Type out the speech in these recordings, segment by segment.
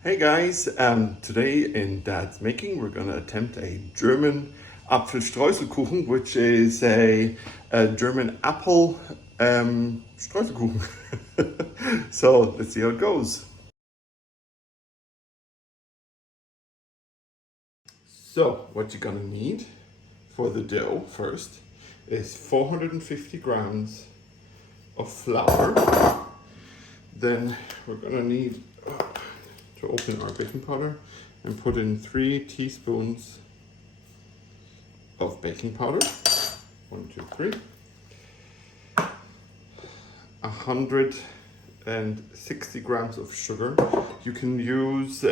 Hey guys, today in Dad's Making we're going to attempt a German Apfelstreuselkuchen, which is a German apple Streuselkuchen. So let's see how it goes. So what you're going to need for the dough first is 450 grams of flour. Then we're going to need to open our baking powder and put in 3 teaspoons of baking powder. 1, 2, 3. 160 grams of sugar. You can use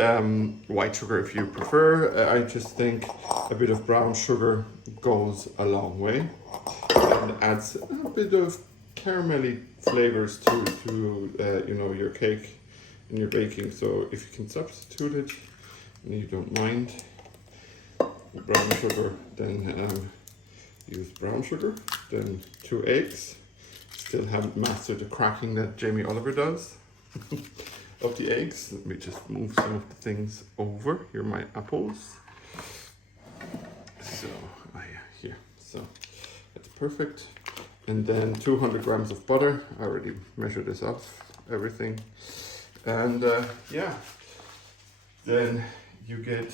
white sugar if you prefer. I just think a bit of brown sugar goes a long way and adds a bit of caramelly flavors to your cake and your baking. So if you can substitute it and you don't mind brown sugar, then use brown sugar. Then 2 eggs. Still haven't mastered the cracking that Jamie Oliver does of the eggs. Let me just move some of the things over. Here are my apples. So here, so that's perfect. And then 200 grams of butter. I already measured this off, everything. And then you get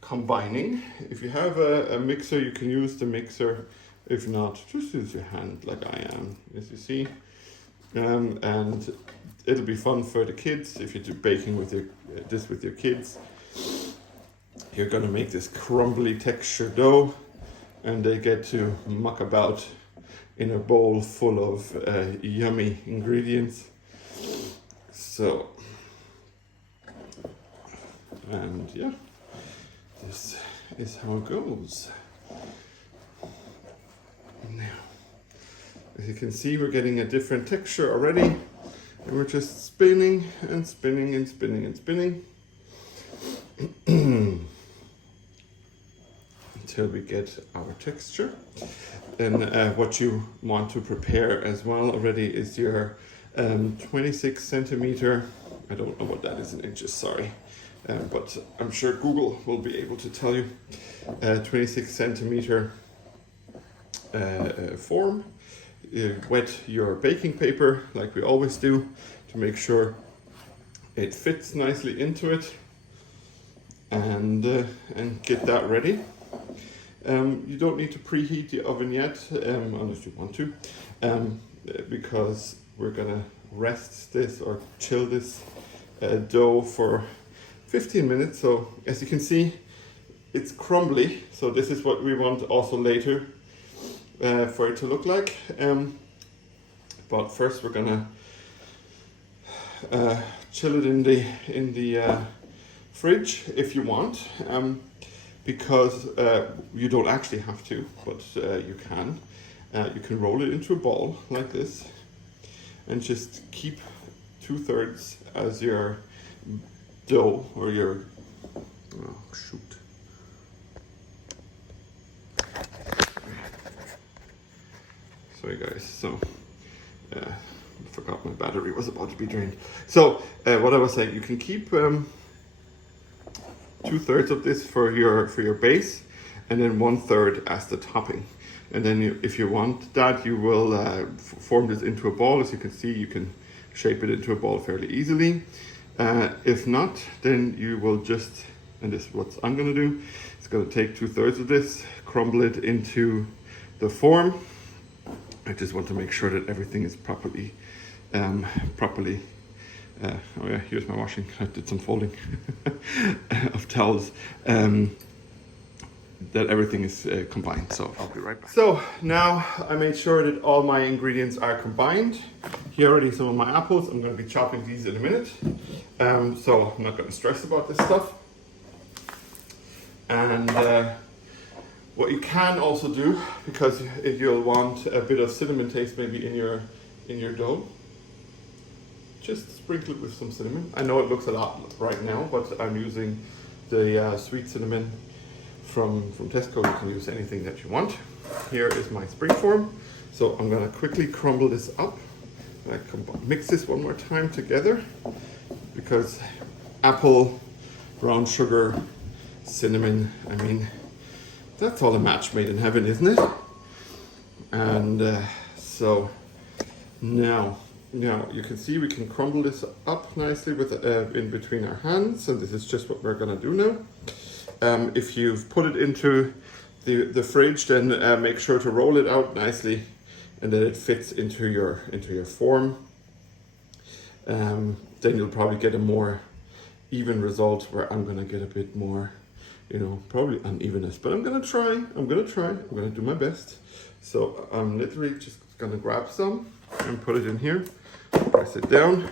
combining. If you have a mixer, you can use the mixer. If not, just use your hand like I am, as you see. And it'll be fun for the kids if you do baking with your kids. You're gonna make this crumbly texture dough, and they get to muck about in a bowl full of yummy ingredients. So, and yeah, this is how it goes. Now, as you can see, we're getting a different texture already, and we're just spinning and spinning and spinning and spinning until we get our texture. Then what you want to prepare as well already is your 26 centimeter, I don't know what that is in inches, sorry, but I'm sure Google will be able to tell you, 26 centimeter form. You wet your baking paper like we always do to make sure it fits nicely into it, and get that ready. You don't need to preheat the oven yet, unless you want to, because we're gonna rest this or chill this dough for 15 minutes. So as you can see, it's crumbly, so this is what we want also later for it to look like. But first we're gonna chill it in the fridge if you want, because you don't actually have to, but you can. You can roll it into a ball like this and just keep 2/3 as your dough or your, oh shoot. Sorry guys, so I forgot my battery was about to be drained. So what I was saying, you can keep 2/3 of this for your base, and then 1/3 as the topping. And then if you want that, you will form this into a ball. As you can see, you can shape it into a ball fairly easily. If not, then you will just, and this is what I'm gonna do, it's gonna take 2/3 of this, crumble it into the form. I just want to make sure that everything is properly, oh yeah, here's my washing. I did some folding of towels. That everything is combined, so I'll be right back. So now I made sure that all my ingredients are combined. Here already some of my apples. I'm going to be chopping these in a minute, so I'm not going to stress about this stuff. And what you can also do, because if you'll want a bit of cinnamon taste maybe in your dough, just sprinkle it with some cinnamon. I know it looks a lot right now, but I'm using the sweet cinnamon from Tesco. You can use anything that you want. Here is my spring form. So I'm gonna quickly crumble this up. I mix this one more time together, because apple, brown sugar, cinnamon. I mean, that's all a match made in heaven, isn't it? And so now you can see we can crumble this up nicely with in between our hands, and this is just what we're gonna do now. If you've put it into the fridge, then make sure to roll it out nicely and that it fits into your form. Then you'll probably get a more even result, where I'm gonna get a bit more, you know, probably unevenness, but I'm gonna try, I'm gonna do my best. So I'm literally just gonna grab some and put it in here, press it down,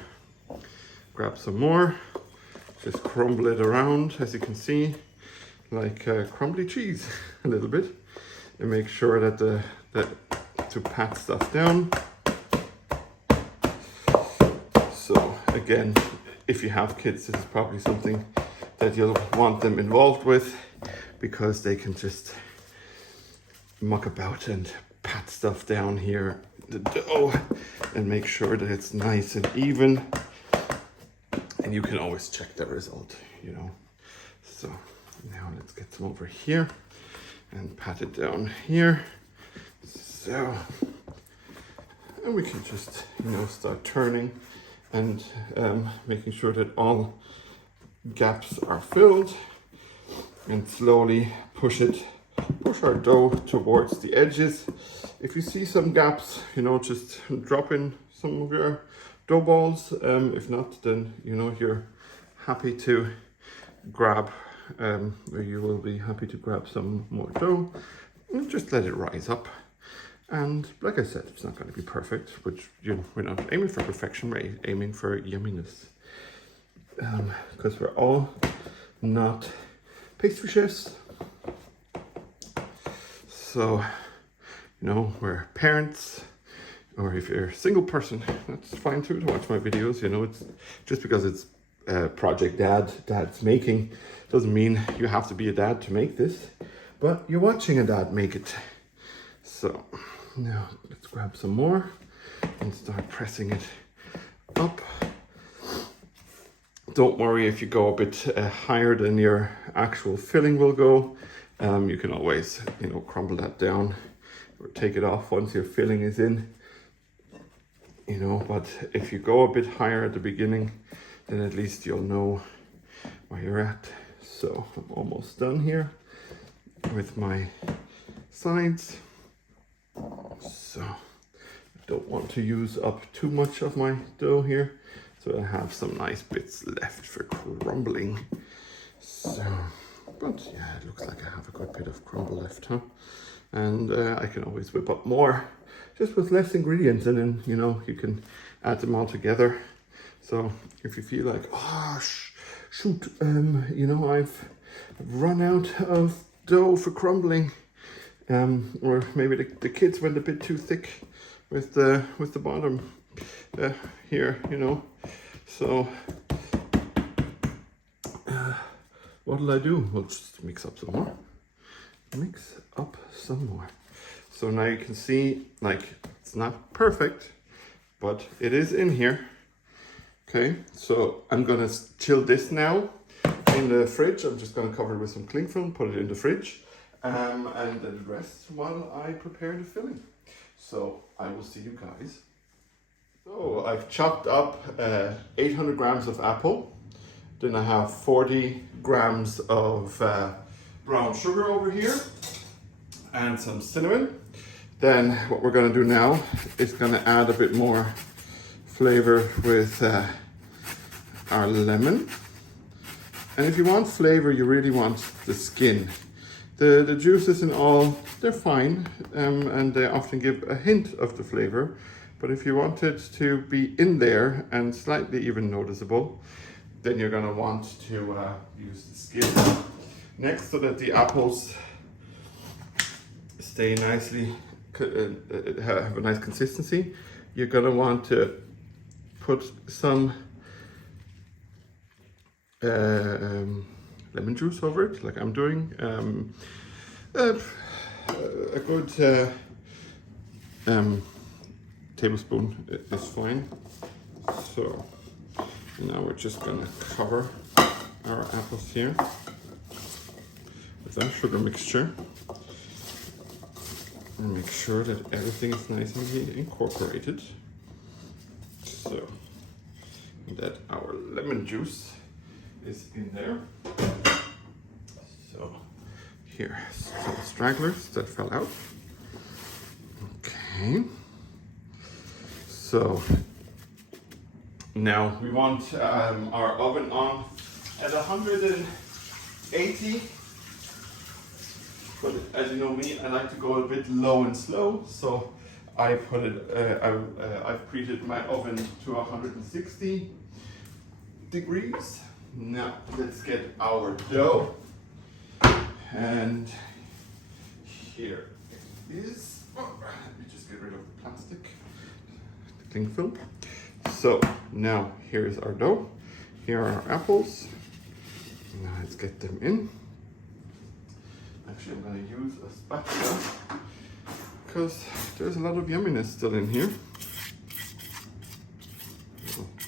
grab some more, just crumble it around, as you can see, like crumbly cheese a little bit, and make sure that to pat stuff down. So again, if you have kids, this is probably something that you'll want them involved with, because they can just muck about and pat stuff down here, the dough, and make sure that it's nice and even. And you can always check the result, you know. So now let's get some over here and pat it down here. So, and we can just, you know, start turning and making sure that all gaps are filled, and slowly push our dough towards the edges. If you see some gaps, you know, just drop in some of your dough balls. If not, then, you know, you're happy to grab, or you will be happy to grab some more dough and just let it rise up. And like I said, it's not going to be perfect, but you know, we're not aiming for perfection, we're aiming for yumminess. Because we're all not pastry chefs. So, you know, we're parents, or if you're a single person, that's fine too to watch my videos. You know, it's just because it's Project Dad's making, doesn't mean you have to be a dad to make this, but you're watching a dad make it. So now let's grab some more and start pressing it up. Don't worry if you go a bit higher than your actual filling will go. You can always, you know, crumble that down or take it off once your filling is in, you know. But if you go a bit higher at the beginning, then at least you'll know where you're at. So I'm almost done here with my sides. So I don't want to use up too much of my dough here, so I have some nice bits left for crumbling. So, but yeah, it looks like I have a good bit of crumble left, huh? And I can always whip up more just with less ingredients, and then, you know, you can add them all together. So if you feel like, oh shoot, you know, I've run out of dough for crumbling, or maybe the kids went a bit too thick with the bottom here, you know. So what'll I do? We'll just mix up some more. So now you can see, like, it's not perfect, but it is in here. Okay, so I'm gonna chill this now in the fridge. I'm just gonna cover it with some cling film, put it in the fridge, and let it rest while I prepare the filling. So I will see you guys. So I've chopped up 800 grams of apple. Then I have 40 grams of brown sugar over here and some cinnamon. Then what we're gonna do now is gonna add a bit more flavor with our lemon. And if you want flavor, you really want the skin. The juices and all, they're fine, and they often give a hint of the flavor. But if you want it to be in there and slightly even noticeable, then you're gonna want to use the skin. Next, so that the apples stay nicely, have a nice consistency, you're gonna want to put some lemon juice over it, like I'm doing. A good tablespoon is fine. So now we're just gonna cover our apples here with our sugar mixture. And make sure that everything is nice and incorporated. So that our lemon juice is in there. So here, some stragglers that fell out. Okay. So now we want our oven on at 180. But as you know me, I like to go a bit low and slow. So I put it. I've preheated my oven to 160 degrees. Now let's get our dough. And here it is. Oh, let me just get rid of the plastic, the cling film. So now here's our dough. Here are our apples. Now let's get them in. Actually, I'm going to use a spatula because there's a lot of yumminess still in here.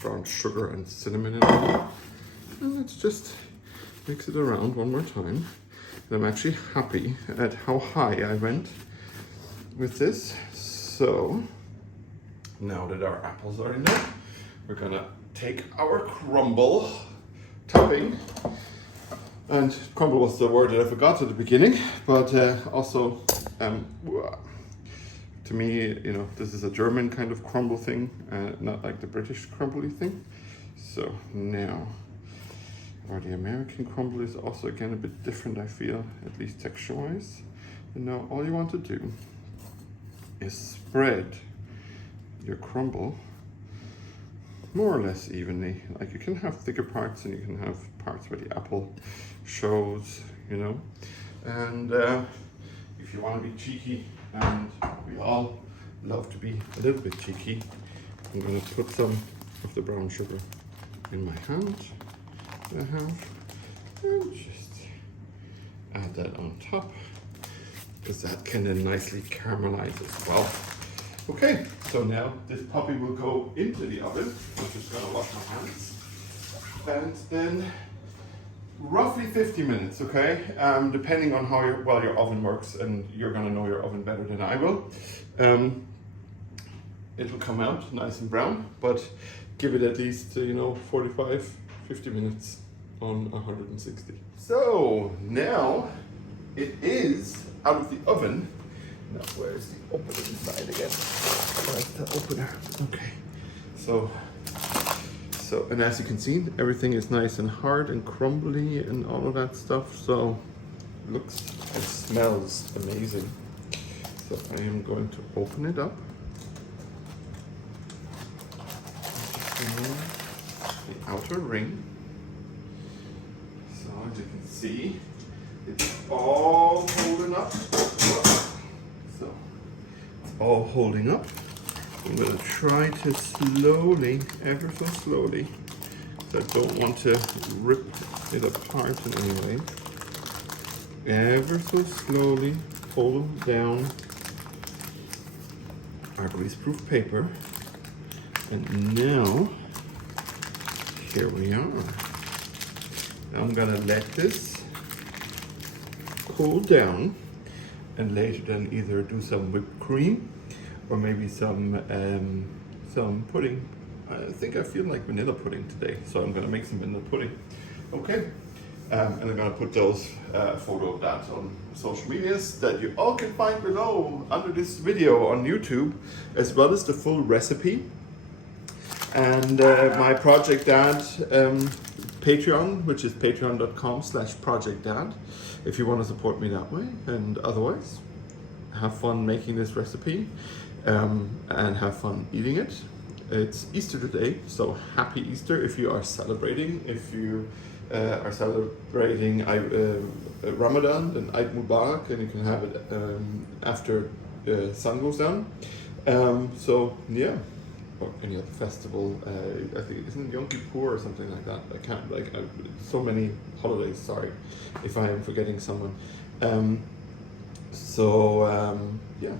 Brown sugar and cinnamon in it. And let's just mix it around one more time. And I'm actually happy at how high I went with this. So now that our apples are in there, we're gonna take our crumble topping. And crumble was the word that I forgot at the beginning, but also to me, you know, this is a German kind of crumble thing, not like the British crumbly thing. So now, or the American crumble is also again a bit different, I feel, at least texture-wise. And now all you want to do is spread your crumble more or less evenly. Like you can have thicker parts and you can have parts where the apple shows, you know. And if you want to be cheeky, and we all love to be a little bit cheeky, I'm going to put some of the brown sugar in my hand that I have, and just add that on top, because that can then nicely caramelize as well. Okay, so now this puppy will go into the oven. I'm just going to wash my hands. And then roughly 50 minutes, okay? Depending on how well your oven works, and you're going to know your oven better than I will. It will come out nice and brown, but give it at least, 45, 50 minutes on 160. So now it is out of the oven. Now, where's the opener inside again? Where's the opener? Okay. So, and as you can see, everything is nice and hard and crumbly and all of that stuff. So, looks and smells amazing. So I am going to open it up. The outer ring. So as you can see, it's all holding up. All holding up. I'm going to try to slowly, ever so slowly, because I don't want to rip it apart in any way. Ever so slowly pull down our greaseproof paper. And now, here we are. Now I'm going to let this cool down, and later then either do some whipped cream or maybe some pudding. I feel like vanilla pudding today, so I'm gonna make some vanilla pudding. Okay, and I'm gonna put those photo of that on social medias that you all can find below under this video on YouTube, as well as the full recipe and my Project Dad Patreon, which is patreon.com/projectdad, if you want to support me that way. And otherwise, have fun making this recipe and have fun eating it. It's Easter today, so happy Easter if you are celebrating. If you are celebrating Ramadan, then Eid Mubarak, and you can have it after sun goes down. So yeah. Or any other festival, I think, isn't it Yom Kippur or something like that? I can't, so many holidays, sorry if I am forgetting someone. Yeah,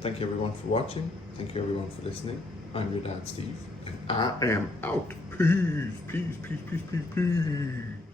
thank you everyone for watching, thank you everyone for listening. I'm your dad, Steve, and I am out. Peace, peace, peace, peace, peace, peace.